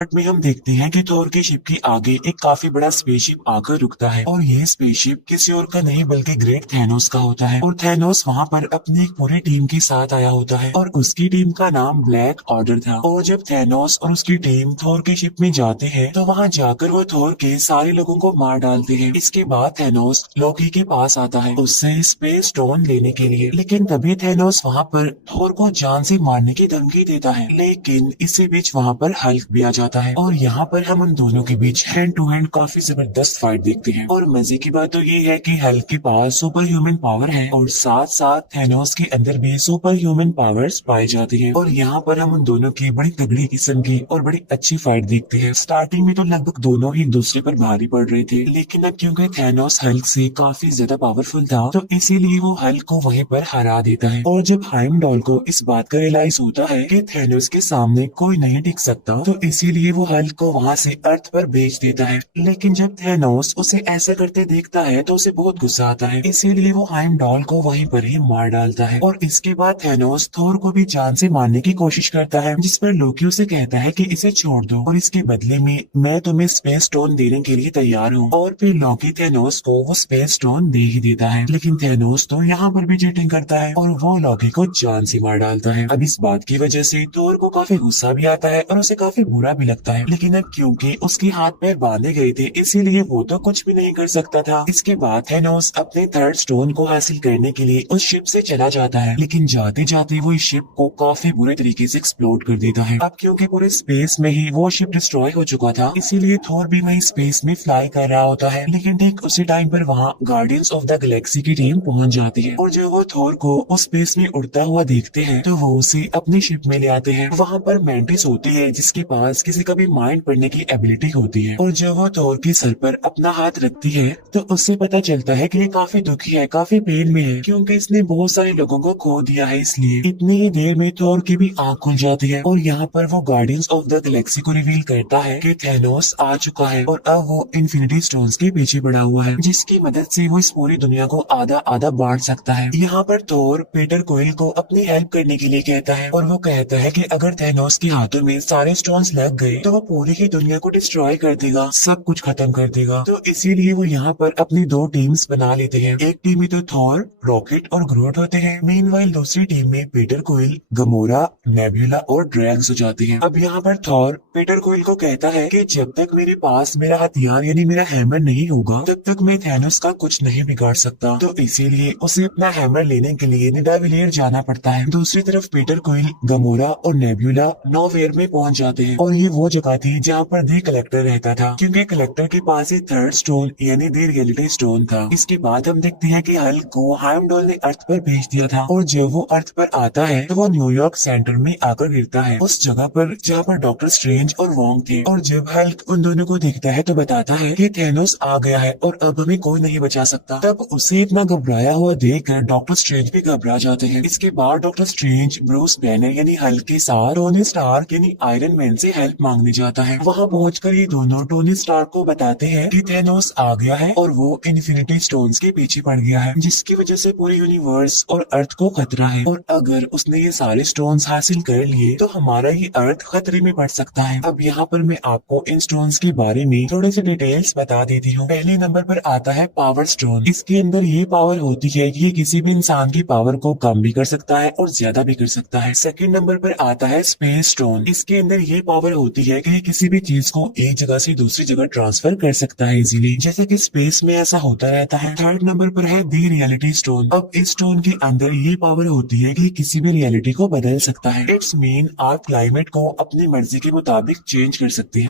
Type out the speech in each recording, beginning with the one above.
But में हम देखते हैं कि थोर के शिप के आगे एक काफी बड़ा स्पेसशिप आकर रुकता है और यह स्पेसशिप किसी और का नहीं बल्कि ग्रेट थैनोस का होता है। और थैनोस वहां पर अपनी एक पूरी टीम के साथ आया होता है और उसकी टीम का नाम ब्लैक ऑर्डर था। और जब थैनोस और उसकी टीम थोर के शिप में जाते हैं तो वहां जाकर वो थोर के सारे लोगों को मार डालते हैं। इसके बाद थैनोस लोकी के पास आता है उससे स्पेस स्टोन लेने के लिए, लेकिन तभी थैनोस वहां पर थोर को जान से मारने की धमकी देता है। लेकिन इसी बीच वहां पर हल्क भी आ जाता है और यहाँ पर हम उन दोनों के बीच हैंड टू हैंड काफी जबरदस्त फाइट देखते हैं। और मजे की बात तो ये है कि हल्क के पास सुपर ह्यूमन पावर है और साथ साथ थैनोस के अंदर भी सुपर ह्यूमन पावर्स पाई जाती है। और यहाँ पर हम उन दोनों की बड़ी तगड़ी किस्म की और बड़ी अच्छी फाइट देखते हैं। स्टार्टिंग में तो लगभग दोनों ही दूसरे पर भारी पड़ रहे थे, लेकिन अब क्योंकि थैनोस हल्क से काफी ज्यादा पावरफुल था तो इसीलिए वो हल्क को वहीं पर हरा देता है। और जब हाइमडॉल को इस बात का रियलाइज होता है कि थैनोस के सामने कोई नहीं टिक सकता तो इसीलिए वो हल्क को वहाँ से अर्थ पर भेज देता है। लेकिन जब थैनोस उसे ऐसा करते देखता है तो उसे बहुत गुस्सा आता है, इसीलिए वो हाइमडॉल को वहीं पर ही मार डालता है। और इसके बाद थैनोस थोर को भी जान से मारने की कोशिश करता है, जिस पर लोकी उसे कहता है कि इसे छोड़ दो और इसके बदले में मैं तुम्हें स्पेस स्टोन देने के लिए तैयार हूँ। और फिर लोकी थैनोस को वो स्पेस स्टोन दे ही देता है। लेकिन थैनोस तो यहाँ पर भी चीटिंग करता है और वो लोकी को जान से मार डालता है। अब इस बात की वजह से थोर को काफी गुस्सा भी आता है और उसे काफी बुरा भी लगता है, लेकिन अब क्योंकि उसके हाथ पैर बांधे गए थे इसीलिए वो तो कुछ भी नहीं कर सकता था। इसके बाद थैनोस अपने थर्ड स्टोन को हासिल करने के लिए उस शिप से चला जाता है, लेकिन जाते जाते वो इस शिप को काफी बुरे तरीके से एक्सप्लोड कर देता है। अब क्योंकि पूरे स्पेस में ही वो शिप डिस्ट्रॉय हो चुका था इसीलिए थोर भी वही स्पेस में फ्लाई कर रहा होता है। लेकिन ठीक उसी टाइम पर वहाँ गार्डियंस ऑफ द गैलेक्सी की टीम पहुंच जाती है और जब वो थोर को उस स्पेस में उड़ता हुआ देखते हैं तो वो उसे अपनी शिप में ले आते हैं। वहाँ पर मैंटिस होती है जिसके पास किसी का भी माइंड पढ़ने की एबिलिटी होती है और जब वो थोर के सर पर अपना हाथ रखती है तो उससे पता चलता है कि ये काफी दुखी है, काफी पेन में है क्योंकि इसने बहुत सारे लोगों को खो दिया है। इसलिए इतनी ही देर में थोर की भी आंख खुल जाती है और यहाँ पर वो गार्डियंस ऑफ द गैलेक्सी को रिवील करता है कि थैनोस आ चुका है और अब वो इन्फिनिटी स्टोन्स के पीछे पड़ा हुआ है, जिसकी मदद से वो इस पूरी दुनिया को आधा आधा बांट सकता है। यहाँ पर थोर पीटर क्विल को अपनी हेल्प करने के लिए कहता है और वो कहता है कि अगर थैनोस के हाथों में सारे स्टोन्स लग गए तो वो पूरी ही दुनिया को डिस्ट्रॉय कर देगा, सब कुछ खत्म कर देगा। तो इसीलिए वो यहाँ पर अपनी दो टीम्स बना लेते हैं। एक टीम में तो थॉर, रॉकेट और ग्रूट होते हैं। मीनवाइल दूसरी टीम में पीटर क्विल, गमोरा, नेबुला और ड्रैग्स हो जाते हैं। अब यहाँ पर थॉर पीटर क्विल को कहता है कि जब तक मेरे पास मेरा हथियार यानी मेरा हैमर नहीं होगा तब तक मैं थैनोस का कुछ नहीं बिगाड़ सकता। तो इसीलिए उसे अपना हैमर लेने के लिए निडाविलियर जाना पड़ता है। दूसरी तरफ पीटर क्विल, गमोरा और नेबुला नोवेयर में पहुंच जाते हैं और ये वो जगह थी जहाँ पर दी कलेक्टर रहता था, क्योंकि कलेक्टर के पास ही थर्ड स्टोन यानी दी रियलिटी स्टोन था। इसके बाद हम देखते हैं कि हल्क को हाइमडॉल ने अर्थ पर भेज दिया था और जब वो अर्थ पर आता है तो वो न्यूयॉर्क सेंटर में आकर गिरता है, उस जगह पर जहाँ पर डॉक्टर स्ट्रेंज और वोंग थे। और जब हल्क उन दोनों को देखता है तो बताता है कि थैनोस आ गया है और अब हमें कोई नहीं बचा सकता। तब उसे इतना घबराया हुआ देखकर डॉक्टर स्ट्रेंज भी घबरा जाते हैं। इसके बाद डॉक्टर स्ट्रेंज ब्रूस बैनर यानी हल्क के साथ टोनी स्टार्क यानी आयरन मैन से हेल्प मांगने जाता है। वहाँ पहुंचकर ये दोनों टोनी स्टार्क को बताते हैं कि थैनोस आ गया है और वो इन्फिनिटी स्टोन्स के पीछे पड़ गया है, जिसकी वजह से पूरे यूनिवर्स और अर्थ को खतरा है और अगर उसने ये सारे स्टोन्स हासिल कर लिए तो हमारा ये अर्थ खतरे में पड़ सकता है। अब यहाँ पर मैं आपको इन स्टोन्स के बारे में थोड़े से डिटेल्स बता देती हूँ। पहले नंबर पर आता है पावर स्टोन। इसके अंदर ये पावर होती है कि ये किसी भी इंसान की पावर को कम भी कर सकता है और ज्यादा भी कर सकता है। सेकंड नंबर पर आता है स्पेस स्टोन। इसके अंदर ये पावर होती है कि ये किसी भी चीज को एक जगह से दूसरी जगह ट्रांसफर कर सकता है इजीली, जैसे कि स्पेस में ऐसा होता रहता है। थर्ड नंबर पर है दी रियलिटी स्टोन। अब इस स्टोन के अंदर ये पावर होती है कि किसी भी रियलिटी को बदल सकता है। इट्स मीन आप क्लाइमेट को अपनी मर्जी के मुताबिक चेंज कर सकते हैं।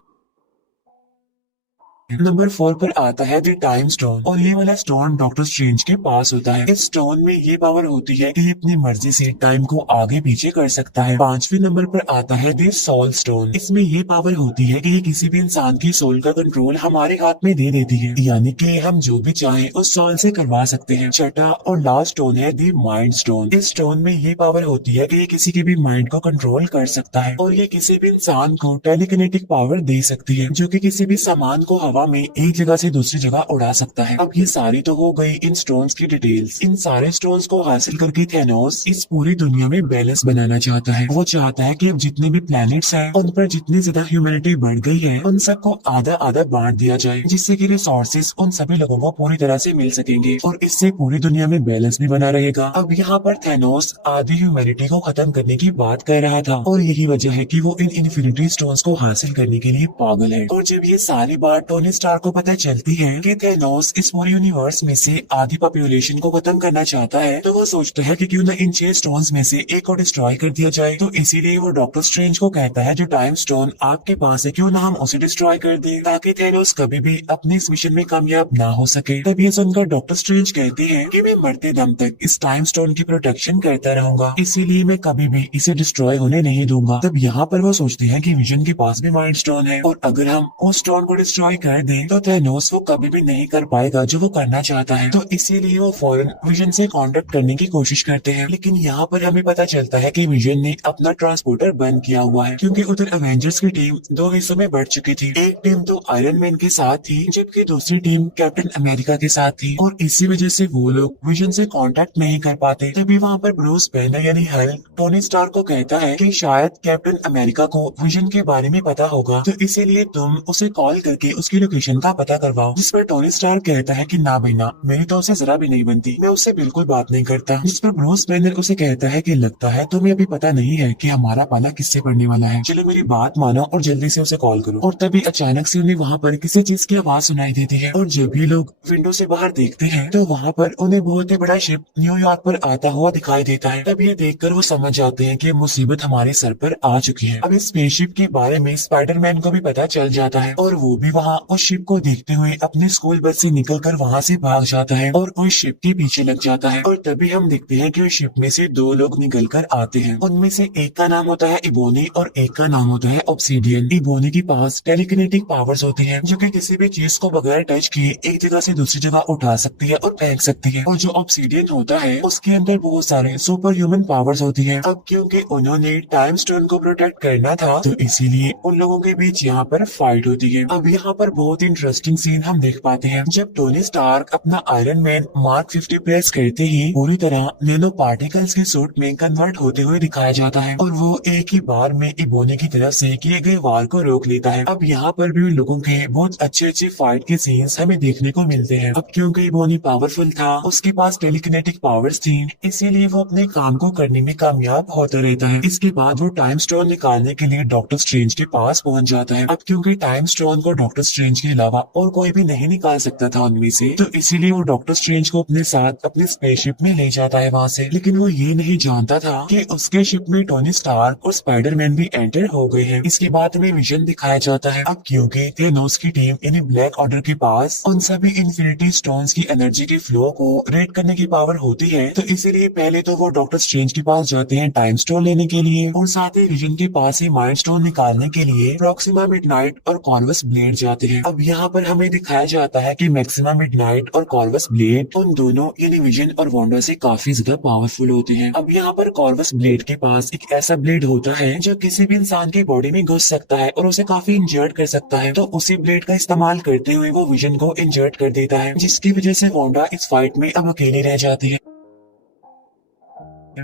नंबर 4 पर आता है द टाइम स्टोन और ये वाला स्टोन डॉक्टर स्ट्रेंज के पास होता है। इस स्टोन में ये पावर होती है कि ये अपनी मर्जी से टाइम को आगे पीछे कर सकता है। पांचवें नंबर पर आता है द सोल स्टोन। इसमें ये पावर होती है कि ये किसी भी इंसान की सोल का कंट्रोल हमारे हाथ में दे देती है, यानी कि हम जो भी चाहें उस सोल से करवा सकते हैं। छठा और लास्ट स्टोन है द माइंड स्टोन। इस स्टोन में ये पावर होती है कि ये किसी के भी माइंड को कंट्रोल कर सकता है और ये किसी भी इंसान को टेलीकिनेटिक पावर दे सकती है, जो कि किसी भी सामान को हवा हवा में एक जगह से दूसरी जगह उड़ा सकता है। अब ये सारी तो हो गई इन स्टोन्स की डिटेल्स। इन सारे स्टोन्स को हासिल करके थैनोस इस पूरी दुनिया में बैलेंस बनाना चाहता है। वो चाहता है कि अब जितने भी प्लैनेट्स हैं उन पर जितनी ज्यादा ह्यूमैनिटी बढ़ गई है उन सबको आधा आधा बांट दिया जाए, जिससे कि रिसोर्सेज उन सभी लोगों को पूरी तरह से मिल सकेंगे और इससे पूरी दुनिया में बैलेंस भी बना रहेगा। अब यहाँ पर थैनोस आधी ह्यूमैनिटी को खत्म करने की बात कर रहा था और यही वजह है कि वो इन इन्फिनिटी स्टोन्स को हासिल करने के लिए पागल है। और जब ये सारी बात टोनी स्टार्क को पता चलती है कि थैनोस इस पूरे यूनिवर्स में से आधी पॉपुलेशन को खत्म करना चाहता है, तो वो सोचता है कि क्यों न इन 6 स्टोन्स में से एक को डिस्ट्रॉय कर दिया जाए। तो इसीलिए वो डॉक्टर स्ट्रेंज को कहता है जो टाइम स्टोन आपके पास है क्यों ना हम उसे डिस्ट्रॉय कर दें, ताकि थैनोस कभी भी अपने इस मिशन में कामयाब ना हो सके। तब ये सुनकर डॉक्टर स्ट्रेंज कहते हैं कि मैं मरते दम तक इस टाइम स्टोन की प्रोटेक्शन करता रहूंगा, इसीलिए मैं कभी भी इसे डिस्ट्रॉय होने नहीं दूंगा। तब यहाँ पर वो सोचते हैं कि विजन के पास भी माइंड स्टोन है और अगर हम उस स्टोन को डिस्ट्रॉय कर दें तो थैनोस वो कभी भी नहीं कर पाएगा जो वो करना चाहता है। तो इसीलिए वो फौरन विजन से कांटेक्ट करने की कोशिश करते हैं, लेकिन यहाँ पर हमें पता चलता है कि विजन ने अपना ट्रांसपोर्टर बंद किया हुआ है, क्योंकि उधर एवेंजर्स की टीम 2 हिस्सों में बढ़ चुकी थी। एक टीम तो आयरन मैन के साथ थी जबकि दूसरी टीम कैप्टन अमेरिका के साथ थी और इसी वजह से वो लोग विजन से कांटेक्ट नहीं कर पाते। तभी वहाँ पर ब्रूस बैनर यानी हल्क टोनी स्टार्क को कहता है कि शायद कैप्टन अमेरिका को विजन के बारे में पता होगा, तो इसीलिए तुम उसे कॉल करके उसकी लोकेशन का पता करवाओ। जिस पर टोनी स्टार्क कहता है कि ना बिना मेरी तो उसे जरा भी नहीं बनती, मैं उससे बिल्कुल बात नहीं करता। जिस पर ब्रूस बैनर उसे कहता है कि लगता है तुम्हें अभी पता नहीं है कि हमारा पाला किससे पड़ने वाला है, चलो मेरी बात मानो और जल्दी से उसे कॉल करो। और तभी अचानक से उन्हें वहाँ पर किसी चीज की आवाज सुनाई देती है और जब ये लोग विंडो से बाहर देखते हैं तो वहाँ पर उन्हें बहुत ही बड़ा शिप न्यूयॉर्क पर आता हुआ दिखाई देता है। तब ये देखकर वो समझ जाते हैं कि मुसीबत हमारे सर पर आ चुकी है। अब इस स्पेसशिप के बारे में स्पाइडरमैन को भी पता चल जाता है और वो भी वहाँ उस शिप को देखते हुए अपने स्कूल बस से निकलकर वहाँ से भाग जाता है और उस शिप के पीछे लग जाता है। और तभी हम देखते हैं कि उस शिप में से 2 लोग निकल कर आते हैं। उनमें से एक का नाम होता है इबोनी और एक का नाम होता है ऑब्सीडियन। इबोनी के पास टेलीकिनेटिक पावर्स होती है जो कि किसी भी चीज को बगैर टच किए एक जगह से दूसरी जगह उठा सकती है और फेंक सकती है। और जो ऑब्सीडियन होता है उसके अंदर बहुत सारे सुपर ह्यूमन पावर्स होती है। अब क्योंकि उन्होंने टाइम स्टोन को प्रोटेक्ट करना था तो इसीलिए उन लोगों के बीच यहाँ पर फाइट होती है। अब यहाँ पर बहुत इंटरेस्टिंग सीन हम देख पाते हैं जब टोनी स्टार्क अपना आयरन मैन मार्क 50 प्रेस करते ही पूरी तरह नैनो पार्टिकल्स के सूट में कन्वर्ट होते हुए दिखाया जाता है और वो एक ही बार में इबोनी की तरफ से किए गए वार को रोक लेता है। अब यहाँ पर भी लोगों के बहुत अच्छे अच्छे फाइट के सीन्स हमें देखने को मिलते हैं। अब क्योंकि इबोनी पावरफुल था, उसके पास टेलीकिनेटिक पावर्स थी, इसीलिए वो अपने काम को करने में कामयाब होता रहता है। इसके बाद वो टाइम स्टोन निकालने के लिए डॉक्टर स्ट्रेंज के पास पहुंच जाता है। अब क्योंकि टाइम स्टोन को डॉक्टर स्ट्रेंज के अलावा और कोई भी नहीं निकाल सकता था उनमें से, तो इसीलिए वो डॉक्टर स्ट्रेंज को अपने साथ अपने स्पेसशिप में ले जाता है वहाँ से। लेकिन वो ये नहीं जानता था कि उसके शिप में टोनी स्टार्क और स्पाइडरमैन भी एंटर हो गए हैं। इसके बाद में विजन दिखाया जाता है। अब क्योंकि थैनोस की टीम यानी ब्लैक ऑर्डर के पास उन सभी इन्फिनिटी स्टोन्स की एनर्जी के फ्लो को रेड करने की पावर होती है, तो इसीलिए पहले तो वो डॉक्टर स्ट्रेंज के पास जाते हैं टाइम स्टोन लेने के लिए और साथ ही विजन के पास ही माइंड स्टोन निकालने के लिए प्रॉक्सिमा मिडनाइट और कॉर्वस ब्लेड जाते हैं। अब यहाँ पर हमें दिखाया जाता है कि मैक्सिमा मिडनाइट और कॉर्वस ब्लेड उन दोनों यानी विजन और वांडा से काफी ज्यादा पावरफुल होते हैं। अब यहाँ पर कॉर्वस ब्लेड के पास एक ऐसा ब्लेड होता है जो किसी भी इंसान की बॉडी में घुस सकता है और उसे काफी इंजर्ड कर सकता है, तो उसी ब्लेड का इस्तेमाल करते हुए वो विजन को इंजर्ड कर देता है, जिसकी वजह से वांडा इस फाइट में अब अकेली रह जाती है।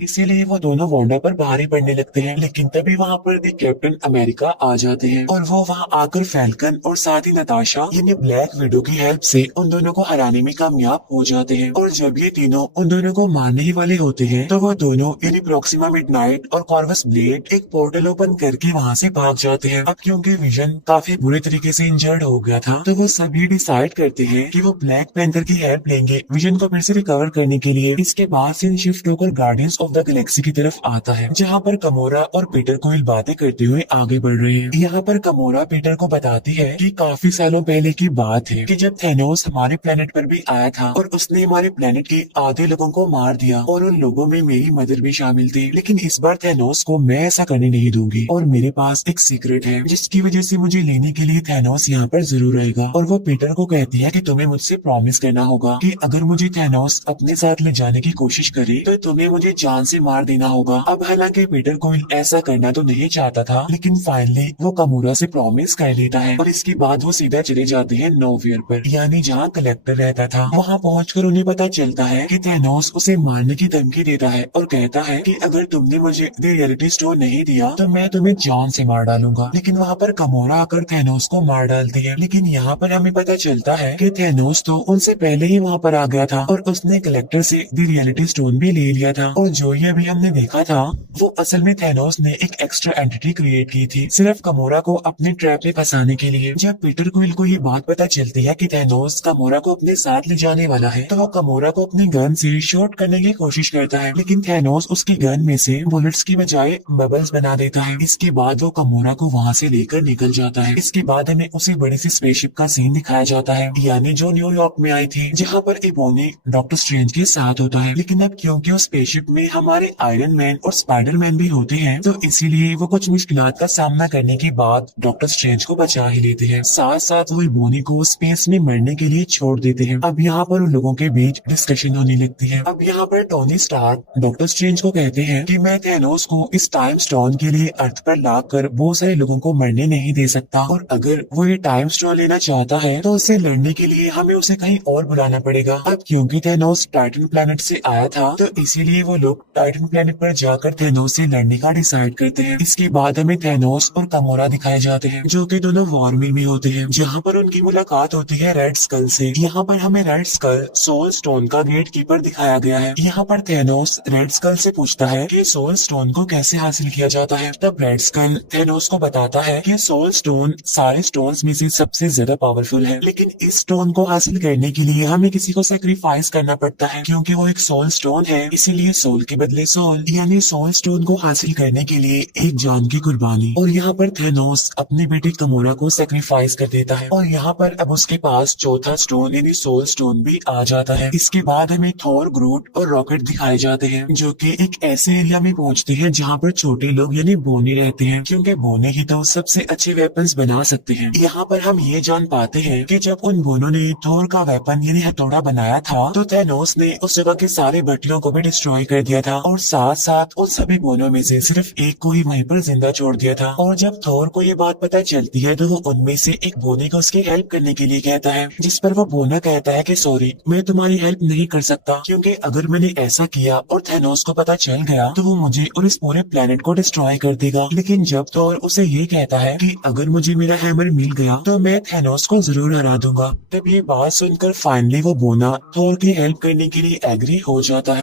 इसीलिए वो दोनों वांडा पर भारी पड़ने लगते हैं। लेकिन तभी वहाँ पर दी कैप्टन अमेरिका आ जाते हैं और वो वहाँ आकर फैल्कन और साथ ही नताशा यानी ब्लैक विडो की हेल्प से उन दोनों को हराने में कामयाब हो जाते हैं। और जब ये तीनों उन दोनों को मारने ही वाले होते हैं तो वो दोनों यानी प्रॉक्सिमा मिडनाइट और कॉर्वस ब्लेड एक पोर्टल ओपन करके वहाँ से भाग जाते हैं। अब क्योंकि विजन काफी बुरे तरीके से इंजर्ड हो गया था, तो वो सभी डिसाइड करते हैं कि वो ब्लैक पैंथर की हेल्प लेंगे विजन को फिर से रिकवर करने के लिए। इसके बाद सीन शिफ्ट होकर गार्डियंस ऑफ द गैलेक्सी की तरफ आता है, जहाँ पर कमोरा और पीटर कोइल बातें करते हुए आगे बढ़ रहे हैं। यहाँ पर कमोरा पीटर को बताती है कि काफी सालों पहले की बात है कि जब थैनोस हमारे प्लेनेट पर भी आया था और उसने हमारे प्लेनेट के आधे लोगों को मार दिया और उन लोगों में मेरी मदर भी शामिल थी। लेकिन इस बार थैनोस को मैं ऐसा करने नहीं दूंगी और मेरे पास एक सीक्रेट है जिसकी वजह से मुझे लेने के लिए थैनोस यहाँ पर जरूर रहेगा। और वो पीटर को कहती है कि तुम्हें मुझसे प्रॉमिस करना होगा कि अगर मुझे थैनोस अपने साथ ले जाने की कोशिश करे तो तुम्हें मुझे जान से मार देना होगा। अब हालांकि पीटर क्विल ऐसा करना तो नहीं चाहता था, लेकिन फाइनली वो कामोरा से प्रॉमिस कर लेता है और इसके बाद वो सीधा चले जाते हैं नोवियर पर, यानी जहाँ कलेक्टर रहता था। वहाँ पहुंचकर उन्हें पता चलता है कि थैनोस उसे मारने की धमकी देता है और कहता है कि अगर तुमने मुझे द रियलिटी स्टोन नहीं दिया तो मैं तुम्हें जान से मार डालूंगा। लेकिन वहाँ पर कामोरा आकर थैनोस को मार डालती है। लेकिन यहाँ पर हमें पता चलता है कि थैनोस तो उनसे पहले ही वहाँ पर आ गया था और उसने कलेक्टर से द रियलिटी स्टोन भी ले लिया था। और जो ये अभी हमने देखा था वो असल में थैनोस ने एक एक्स्ट्रा एंटिटी क्रिएट की थी सिर्फ कामोरा को अपने ट्रैप में फंसाने के लिए। जब पीटर क्विल को ये बात पता चलती है कि थैनोस कामोरा को अपने साथ ले जाने वाला है तो वो कामोरा को अपनी गन से शॉट करने की कोशिश करता है, लेकिन थैनोस उसकी गन में से बुलेट्स की बजाय बबल्स बना देता है। इसके बाद वो कामोरा को वहाँ से लेकर निकल जाता है। इसके बाद हमें उसी बड़ी सी स्पेसशिप का सीन दिखाया जाता है, यानी जो न्यूयॉर्क में आई थी, जहाँ पर इबोनी डॉक्टर स्ट्रेंज के साथ होता है। लेकिन अब क्योंकि उस स्पेसशिप में हमारे आयरन मैन और स्पाइडरमैन भी होते हैं तो इसीलिए वो कुछ मुश्किलात का सामना करने के बाद डॉक्टर स्ट्रेंज को बचा ही लेते हैं। साथ साथ वो इबोनी को स्पेस में मरने के लिए छोड़ देते हैं। अब यहाँ पर उन लोगों के बीच डिस्कशन होने लगती है। अब यहाँ पर टोनी स्टार्क डॉक्टर स्ट्रेंज को कहते हैं कि मैं थैनोस को इस टाइम स्टोन के लिए अर्थ पर लाकर बहुत सारे लोगों को मरने नहीं दे सकता, और अगर वो ये टाइम स्टोन लेना चाहता है तो उससे लड़ने के लिए हमें उसे कहीं और बुलाना पड़ेगा। अब क्योंकि थैनोस टाइटन प्लैनेट से आया था तो इसीलिए वो लोग टाइटन प्लैनेट पर जाकर थैनोस से लड़ने का डिसाइड करते हैं। इसके बाद हमें थैनोस और कामोरा दिखाए जाते हैं जो कि दोनों वॉर में होते हैं, जहाँ पर उनकी मुलाकात होती है रेड स्कल से। यहाँ पर हमें रेड स्कल सोल स्टोन का गेट कीपर दिखाया गया है। यहाँ पर थैनोस रेड स्कल से पूछता है कि सोल स्टोन को कैसे हासिल किया जाता है। तब रेड स्कल थैनोस को बताता है कि सोल स्टोन सारे स्टोन्स में से सबसे ज्यादा पावरफुल है, लेकिन इस स्टोन को हासिल करने के लिए हमें किसी को सेक्रीफाइस करना पड़ता है। क्योंकि वो एक सोल स्टोन है इसीलिए सोल के बदले सोल, यानी सोल स्टोन को हासिल करने के लिए एक जान की कुर्बानी। और यहाँ पर थैनोस अपने बेटे कामोरा को सेक्रीफाइस कर देता है और यहाँ पर अब उसके पास चौथा स्टोन यानी सोल स्टोन भी आ जाता है। इसके बाद हमें थॉर, ग्रूट और रॉकेट दिखाए जाते हैं जो कि एक ऐसे एरिया में पहुंचते हैं जहाँ पर छोटे लोग यानी बोने रहते हैं, क्योंकि बोने ही तो सबसे अच्छे वेपन्स बना सकते हैं। यहाँ पर हम ये जान पाते हैं कि जब उन बोनों ने थोर का वेपन यानी हथौड़ा बनाया था तो थैनोस ने उस जगह के सारे भट्टियों को भी डिस्ट्रॉय कर दिया था और साथ साथ उन सभी बोनों में से सिर्फ एक को ही वहीं पर जिंदा छोड़ दिया था। और जब थोर को ये बात पता चलती है तो वो उनमें से एक बोने को उसकी हेल्प करने के लिए कहता है, जिस पर वो बोना कहता है कि सॉरी मैं तुम्हारी हेल्प नहीं कर सकता, क्योंकि अगर मैंने ऐसा किया और थैनोस को पता चल गया तो वो मुझे और इस पूरे प्लेनेट को डिस्ट्रॉय कर देगा। लेकिन जब थोर उसे ये कहता है कि अगर मुझे मेरा हैमर मिल गया तो मैं थैनोस को जरूर हरा दूंगा, तब ये बात सुनकर फाइनली वो बोना थोर की हेल्प करने के लिए एग्री हो जाता है।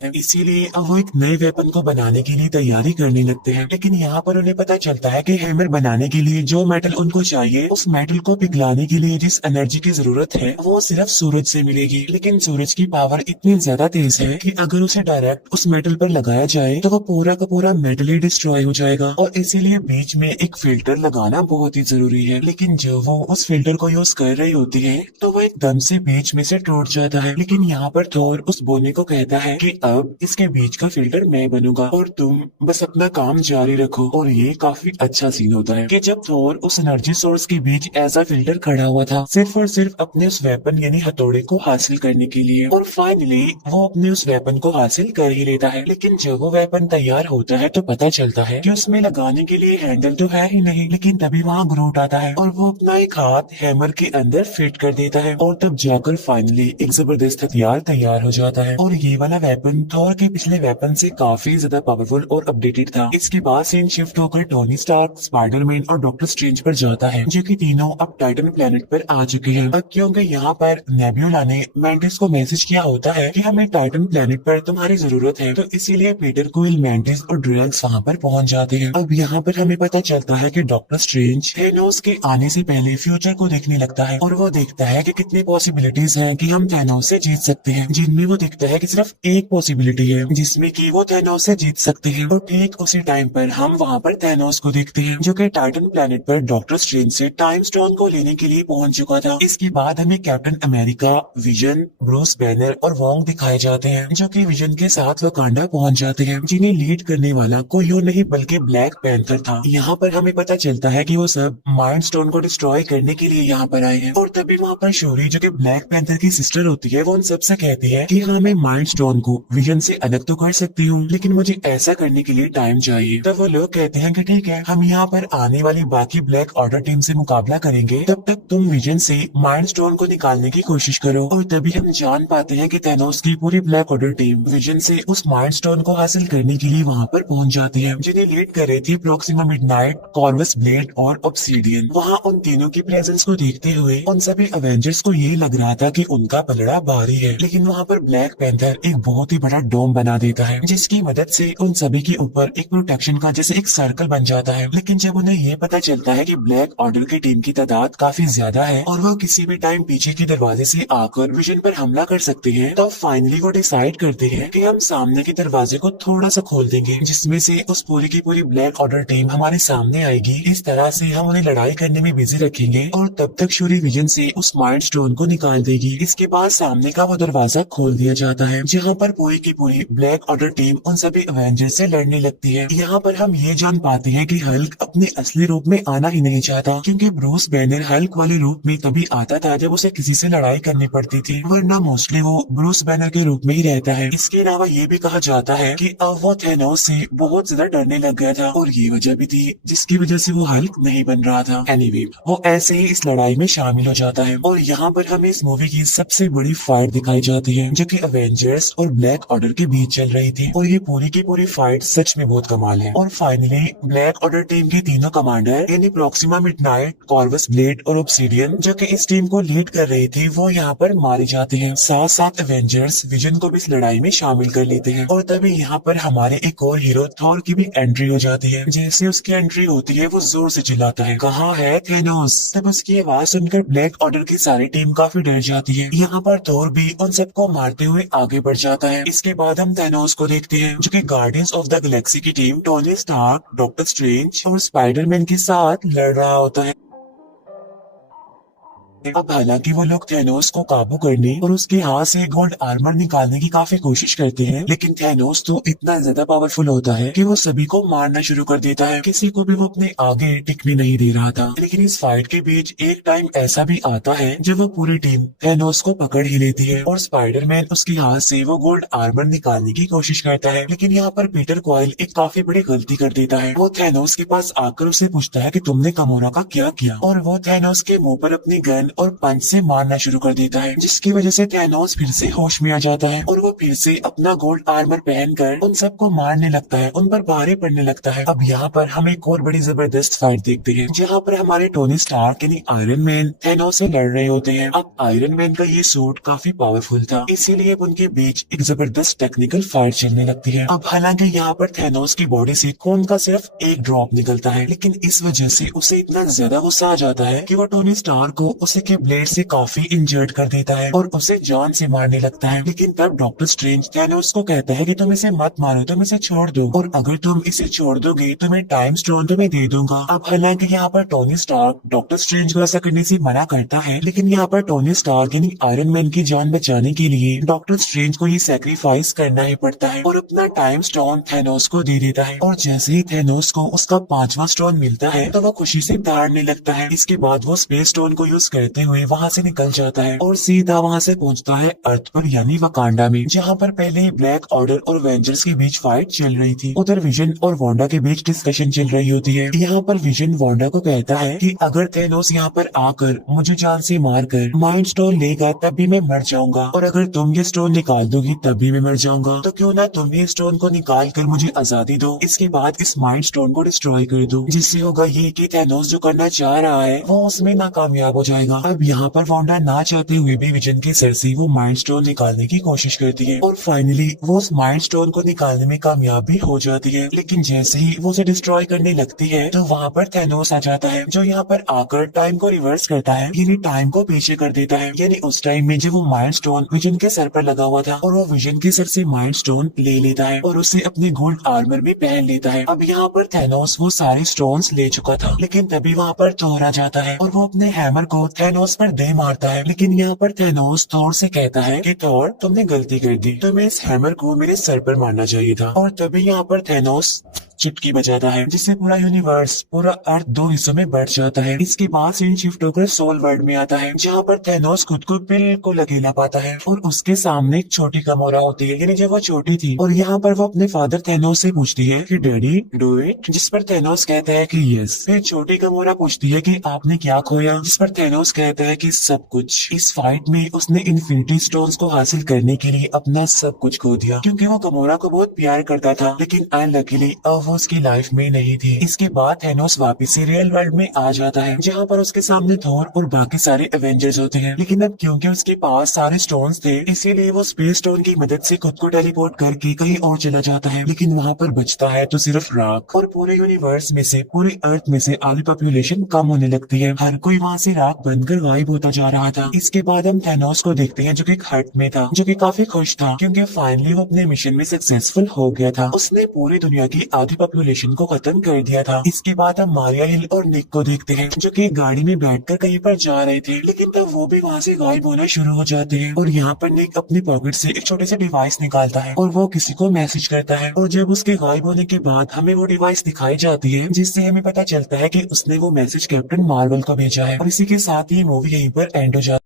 इसीलिए अब वो एक नए वेपन को बनाने के लिए तैयारी करने लगते हैं। लेकिन यहाँ पर उन्हें पता चलता है कि हैमर बनाने के लिए जो मेटल उनको चाहिए उस मेटल को पिघलाने के लिए जिस एनर्जी की जरूरत है वो सिर्फ सूरज से मिलेगी। लेकिन सूरज की पावर इतनी ज्यादा तेज है कि अगर उसे डायरेक्ट उस मेटल पर लगाया जाए तो वो पूरा का पूरा मेटल ही डिस्ट्रॉय हो जाएगा, और इसीलिए बीच में एक फिल्टर लगाना बहुत ही जरूरी है। लेकिन जब वो उस फिल्टर को यूज कर रही होती है तो वो एकदम से बीच में से टूट जाता है। लेकिन यहाँ पर थोर उस बोने को कहता है कि अब इसके बीच का फिल्टर मैं बनूंगा और तुम बस अपना काम जारी रखो। और ये काफी अच्छा सीन होता है कि जब थोर उस एनर्जी सोर्स के बीच ऐसा फिल्टर खड़ा हुआ था सिर्फ और सिर्फ अपने उस वेपन यानी हथौड़े को हासिल करने के लिए, और फाइनली वो अपने उस वेपन को हासिल कर ही लेता है। लेकिन जब वो वेपन तैयार होता है तो पता चलता है कि उसमें लगाने के लिए हैंडल तो है ही नहीं। लेकिन तभी वहाँ ग्रूट आता है और वो अपना एक हाथ हैमर के अंदर फिट कर देता है और तब जाकर फाइनली एक जबरदस्त हथियार तैयार हो जाता है। और ये वाला वेपन थोर के पिछले वेपन से काफी ज्यादा पावरफुल और अपडेटेड था। इसके बाद सीन शिफ्ट होकर टोनी स्टार्क, स्पाइडरमैन और डॉक्टर स्ट्रेंज पर जाता है जो कि तीनों अब टाइटन प्लेनेट पर आ चुके हैं। अब क्योंकि यहाँ पर नेब्यूला ने मैंटिस को मैसेज किया होता है कि हमें टाइटन प्लेनेट पर तुम्हारी जरूरत है, तो इसीलिए पीटर क्विल, मैंटिस और ड्रैक्स वहाँ पर पहुँच जाते हैं। अब यहाँ पर हमें पता चलता है कि डॉक्टर स्ट्रेंज थैनोस के आने से पहले फ्यूचर को देखने लगता है और वो देखता है कि कितनी पॉसिबिलिटीज हैं कि हम थैनोस से जीत सकते हैं, जिनमें वो देखता है कि सिर्फ एक पॉसिबिलिटी है जिसमें कि वो थैनोस से जीत सकते हैं। और ठीक उसी टाइम पर हम वहाँ पर थैनोस को देखते हैं जो कि टाइटन प्लेनेट पर डॉक्टर स्ट्रेंज से टाइम स्टोन को लेने के लिए पहुंच चुका था। इसके बाद हमें captain America, vision, Bruce banner और वोंग दिखाए जाते हैं जो कि विजन के साथ वकांडा पहुंच जाते हैं, जिन्हें लीड करने वाला कोई और नहीं बल्कि ब्लैक पैंथर था। यहाँ पर हमें पता चलता है कि वो सब माइंड स्टोन को डिस्ट्रॉय करने के लिए यहाँ पर आए हैं। और तभी वहाँ पर शोरी जो कि ब्लैक पैंथर की सिस्टर होती है वो उन सबसे कहती है कि हाँ, मैं माइंड स्टोन को विजन से अलग तो कर सकती हूँ, लेकिन मुझे ऐसा करने के लिए टाइम चाहिए। तब वो लोग कहते हैं कि ठीक है, हम यहाँ पर आने वाली बाकी ब्लैक ऑर्डर टीम से मुकाबला करेंगे, तब तक तुम विजन से माइंड स्टोन को निकालने की कोशिश करो। और तभी हम जान पाते हैं कि थैनोस की पूरी ब्लैक ऑर्डर टीम विजन से उस माइंड स्टोन को हासिल करने के लिए वहाँ पर पहुँच जाती है, जिन्हें लीड कर रही थी प्रोक्सिमा मिडनाइट, कॉर्वस ब्लेड और ऑब्सीडियन। वहाँ उन तीनों की प्रेजेंस को देखते हुए उन सभी अवेंजर्स को ये लग रहा था कि उनका पलड़ा भारी है, लेकिन वहाँ पर ब्लैक पैंथर एक बहुत ही बड़ा डोम बना देता है जिसकी मदद से उन सभी के ऊपर एक प्रोटेक्शन का जैसे एक सर्कल बन जाता है। लेकिन जब उन्हें ये पता चलता है कि ब्लैक ऑर्डर की टीम की तादाद काफी ज्यादा है और वो किसी भी टाइम पीछे के दरवाजे से आकर विजन पर हमला कर सकते हैं, तो फाइनली वो डिसाइड करते हैं कि हम सामने के दरवाजे को थोड़ा सा खोल देंगे, जिसमें से उस पूरी की पूरी ब्लैक ऑर्डर टीम हमारे सामने आएगी। इस तरह से हम उन्हें लड़ाई करने में बिजी रखेंगे और तब तक शूरी विजन से उस माइंड स्टोन को निकाल देगी। इसके बाद सामने का वो दरवाजा खोल दिया जाता है जहाँ पर पूरी की पूरी ब्लैक ऑर्डर टीम उन सभी अवेंजर्स से लड़ने लगती है। यहाँ पर हम ये जान पाते हैं कि हल्क अपने असली रूप में आना ही नहीं चाहता, क्योंकि ब्रूस बैनर हल्क वाले रूप में तभी आता था जब उसे किसी से लड़ाई करनी पड़ती थी, वरना मोस्टली वो ब्रूस बैनर के रूप में ही रहता है। इसके अलावा ये भी कहा जाता है कि अब वो थैनोस से बहुत ज्यादा डरने लग गया था और ये वजह भी थी जिसकी वजह से वो हल्क नहीं बन रहा था। एनीवे, वो ऐसे ही इस लड़ाई में शामिल हो जाता है और यहाँ पर हमें इस मूवी की सबसे बड़ी फाइट दिखाई जाती है जो कि अवेंजर्स और ब्लैक ऑर्डर के बीच चल रही थी। और ये पूरी की पूरी फाइट सच में बहुत कमाल है। और फाइनली ब्लैक ऑर्डर टीम के तीनों कमांडर यानी प्रोक्सिमा मिडनाइट, कॉर्वस ब्लेड और ऑब्सीडियन जो कि इस टीम को लीड कर रही थी, वो यहाँ पर मारे जाते हैं। साथ साथ अवेंजर्स विजन को भी इस लड़ाई में शामिल कर लेते हैं। और तभी यहाँ पर हमारे एक और हीरो थॉर की भी एंट्री हो जाती है। जैसे उसकी एंट्री होती है वो जोर से चिल्लाता है, कहाँ है थैनोस। तब उसकी आवाज सुनकर ब्लैक ऑर्डर की सारी टीम काफी डर जाती है। यहाँ पर थॉर भी उन सबको मारते हुए आगे बढ़ जाता है। इसके बाद हम थैनोस को देखते हैं जो कि गार्डियंस ऑफ द गैलेक्सी की team Tony Stark, doctor Strange और स्पाइडरमैन के साथ लड़ रहा होता है। अब हालांकि वो लोग थैनोस को काबू करने और उसके हाथ से गोल्ड आर्मर निकालने की काफी कोशिश करते हैं, लेकिन थैनोस तो इतना ज्यादा पावरफुल होता है कि वो सभी को मारना शुरू कर देता है। किसी को भी वो अपने आगे टिकने नहीं दे रहा था। लेकिन इस फाइट के बीच एक टाइम ऐसा भी आता है जब वो पूरी टीम थैनोस को पकड़ ही लेती है और स्पाइडरमैन उसके हाथ से वो गोल्ड आर्मर निकालने की कोशिश करता है। लेकिन यहाँ पर पीटर क्वाइल एक काफी बड़ी गलती कर देता है। वो थैनोस के पास आकर उसे पूछता है कि तुमने कमोरा का क्या किया, और वो थैनोस के मुंह पर अपनी गन और पंच से मारना शुरू कर देता है, जिसकी वजह से थैनोस फिर से होश में आ जाता है और वो फिर से अपना गोल्ड आर्मर पहनकर उन सबको मारने लगता है, उन पर भारी पड़ने लगता है। अब यहाँ पर हम एक और बड़ी जबरदस्त फाइट देखते हैं जहाँ पर हमारे टोनी स्टार्क यानी आयरन मैन थैनोस से लड़ रहे होते हैं। अब आयरन मैन का ये सूट काफी पावरफुल था, इसीलिए उनके बीच एक जबरदस्त टेक्निकल फाइट चलने लगती है। अब हालांकि यहाँ पर थैनोस की बॉडी से खून का सिर्फ एक ड्रॉप निकलता है, लेकिन इस वजह से उसे इतना ज्यादा गुस्सा आ जाता है कि वो टोनी स्टार्क को उसे के ब्लेड से काफी इंजर्ड कर देता है और उसे जान से मारने लगता है। लेकिन तब डॉक्टर स्ट्रेंज थैनोस को कहता है कि तुम इसे मत मारो, तुम इसे छोड़ दो, और अगर तुम इसे छोड़ दोगे तो मैं टाइम स्टोन तुम्हें दे दूंगा। अब हालांकि यहाँ पर टोनी स्टार्क डॉक्टर स्ट्रेंज को ऐसा करने से मना करता है, लेकिन यहाँ पर टोनी स्टार्क यानी आयरन मैन की जान बचाने के लिए डॉक्टर स्ट्रेंज को ये सैक्रिफाइस करना ही पड़ता है और अपना टाइम स्टोन थैनोस को दे देता है। और जैसे ही थैनोस को उसका 5वां स्टोन मिलता है तो वो खुशी से दौड़ने लगता है। इसके बाद वो स्पेस स्टोन को यूज करते हुए वहाँ से निकल जाता है और सीधा वहाँ से पहुँचता है अर्थ पर यानी वकांडा में, जहाँ पर पहले ही ब्लैक ऑर्डर और वेंजर्स के बीच फाइट चल रही थी। उधर विजन और वांडा के बीच डिस्कशन चल रही होती है। यहाँ पर विजन वांडा को कहता है कि अगर थैनोस यहाँ पर आकर मुझे जान से मार कर माइंड स्टोन लेगा तब भी मैं मर जाऊंगा, और अगर तुम ये स्टोन निकाल दोगी तब भी मैं मर जाऊंगा, तो क्यों ना तुम ये स्टोन को निकाल कर मुझे आजादी दो। इसके बाद इस माइंड स्टोन को डिस्ट्रॉय कर दो, जिससे होगा ये कि थैनोस जो करना चाह रहा है वो उसमें नाकामयाब हो जाएगा। अब यहाँ पर वांडा ना चाहते हुए भी विजन के सर से वो माइंड स्टोन निकालने की कोशिश करती है और फाइनली वो उस माइंड स्टोन को निकालने में कामयाब भी हो जाती है। लेकिन जैसे ही वो उसे डिस्ट्रॉय करने लगती है तो वहाँ पर थैनोस आ जाता है, जो यहाँ पर आकर टाइम को रिवर्स करता है, यानी टाइम को पीछे कर देता है। यानी उस टाइम में जब वो माइंड स्टोन विजन के सर पर लगा हुआ था और वो विजन के सर से माइंड स्टोन ले लेता है और उसे अपने गोल्ड आर्मर में पहन लेता है। अब यहाँ पर थैनोस वो सारे स्टोन्स ले चुका था, लेकिन तभी वहाँ पर थोर आ जाता है और वो अपने हैमर को थैनोस पर दे मारता है। लेकिन यहाँ पर थैनोस थोर से कहता है कि थोर, तुमने गलती कर दी, तुम्हें इस हैमर को मेरे सर पर मारना चाहिए था। और तभी यहाँ पर थैनोस चुटकी बजाता है, जिससे पूरा यूनिवर्स, पूरा अर्थ दो हिस्सों में बढ़ जाता है। इसके बाद सीन शिफ्ट होकर सोल वर्ल्ड में आता है, जहाँ पर थैनोस खुद को बिल्कुल अकेला पाता है और उसके सामने एक छोटी गमोरा होती है, यानी जब वो छोटी थी। और यहाँ पर वो अपने फादर थैनोस से पूछती है कि डैडी डू इट, जिस पर थैनोस कहता है कि यस। फिर छोटी गमोरा पूछती है कि आपने क्या खोया, जिस पर थैनोस कहता है कि सब कुछ। इस फाइट में उसने इन्फिनिटी स्टोन्स को हासिल करने के लिए अपना सब कुछ खो दिया, क्योंकि वो गमोरा को बहुत प्यार करता था। लेकिन अनलकीली अब वो उसकी लाइफ में नहीं थी। इसके बाद थैनोस वापस से रियल वर्ल्ड में आ जाता है, जहाँ पर उसके सामने थोर और बाकी सारे एवेंजर्स होते हैं। लेकिन अब क्योंकि उसके पास सारे स्टोन्स थे, इसीलिए वो स्पेस स्टोन की मदद से खुद को टेलीपोर्ट करके कहीं और चला जाता है। लेकिन वहाँ पर बचता है तो सिर्फ राख, और पूरे यूनिवर्स में से, पूरे अर्थ में से आधी पॉपुलेशन कम होने लगती है। हर कोई वहाँ से राख बनकर गायब होता जा रहा था। इसके बाद हम थैनोस को देखते हैं, जो कि एक हट में था, जो कि काफी खुश था, क्योंकि फाइनली वो अपने मिशन में सक्सेसफुल हो गया था। उसने पूरी दुनिया की आधी पॉपुलेशन को खत्म कर दिया था। इसके बाद हम मारिया हिल और निक को देखते हैं, जो कि गाड़ी में बैठकर कहीं पर जा रहे थे, लेकिन तब वो भी वहाँ से गायब होना शुरू हो जाते हैं। और यहाँ पर निक अपनी पॉकेट से एक छोटे से डिवाइस निकालता है और वो किसी को मैसेज करता है, और जब उसके गायब होने के बाद हमें वो डिवाइस दिखाई जाती है, जिससे हमें पता चलता है कि उसने वो मैसेज कैप्टन मार्वल को भेजा है। और इसी के साथ ये मूवी यहीं पर एंड हो जाती है।